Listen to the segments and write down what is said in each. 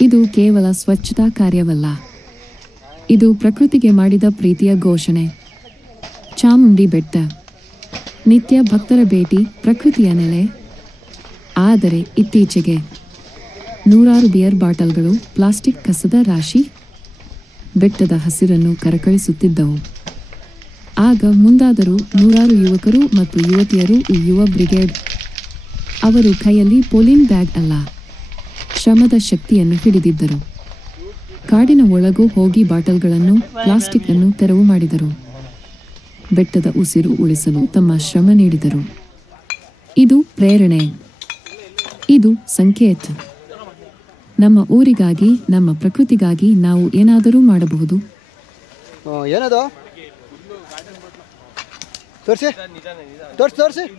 ಇದು ಕೇವಲ ಸ್ವಚ್ಛತಾ ಕಾರ್ಯವಲ್ಲ. ಇದು ಪ್ರಕೃತಿಗೆ ಮಾಡಿದ ಪ್ರೀತಿಯ ಘೋಷಣೆ. ಚಾಮುಂಡಿ ಬೆಟ್ಟ. ನಿತ್ಯ ಭಕ್ತರ ಭೇಟಿ ಪ್ರಕೃತಿಯ ನೆಲೆ. ಆದರೆ ಇತ್ತೀಚೆಗೆ ನೂರಾರು ಬಿಯರ್ ಬಾಟಲ್ಗಳು ಪ್ಲಾಸ್ಟಿಕ್ ಕಸದ ರಾಶಿ ಬೆಟ್ಟದ ಹಸಿರನ್ನು ಕರಕಳಿಸುತ್ತಿದ್ದವು. ಆಗ ಮುಂದಾದರೂ ನೂರಾರು ಯುವಕರು ಮತ್ತು ಯುವತಿಯರು ಈ ಯುವ ಬ್ರಿಗೇಡ್. ಅವರು ಕೈಯಲ್ಲಿ ಪೋಲಿಂಗ್ ಬ್ಯಾಗ್ ಅಲ್ಲ. ಶ್ರಮದ ಶಕ್ತಿಯನ್ನು ಹಿಡಿದಿದ್ದರು. ಕಾಡಿನ ಒಳಗೂ ಹೋಗಿ ಬಾಟಲ್ಗಳನ್ನು ಪ್ಲಾಸ್ಟಿಕ್ ಅನ್ನು ತೆರವು ಮಾಡಿದರು. ಬೆಟ್ಟದ ಉಸಿರು ಉಳಿಸಲು ತಮ್ಮ ಶ್ರಮ ನೀಡಿದರು. ಇದು ಪ್ರೇರಣೆ. ಇದು ಸಂಕೇತ. ನಮ್ಮ ಊರಿಗಾಗಿ, ನಮ್ಮ ಪ್ರಕೃತಿಗಾಗಿ ನಾವು ಏನಾದರೂ ಮಾಡಬಹುದು. ತೋರಿಸಿ. ತೋರಿಸಿ ತೋರಿಸಿ.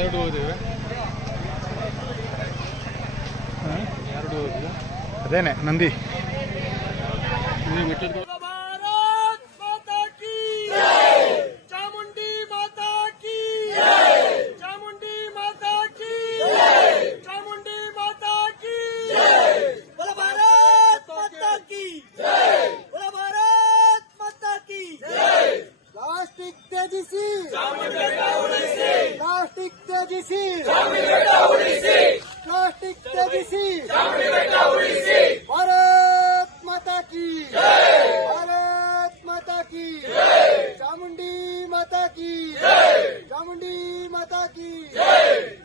ಎರಡು ಓದಿವೆ. ಎರಡು ಓದಿವೆ. ಅದೇನೆ ನಂದಿ. ಇದು उड़ीसी जामनी बेटा उड़ीसी प्लास्टिक त्यागीसी जामनी बेटा उड़ीसी भारत माता की। जय भारत माता की। जय चामुंडी माता की। जय चामुंडी माता की। जय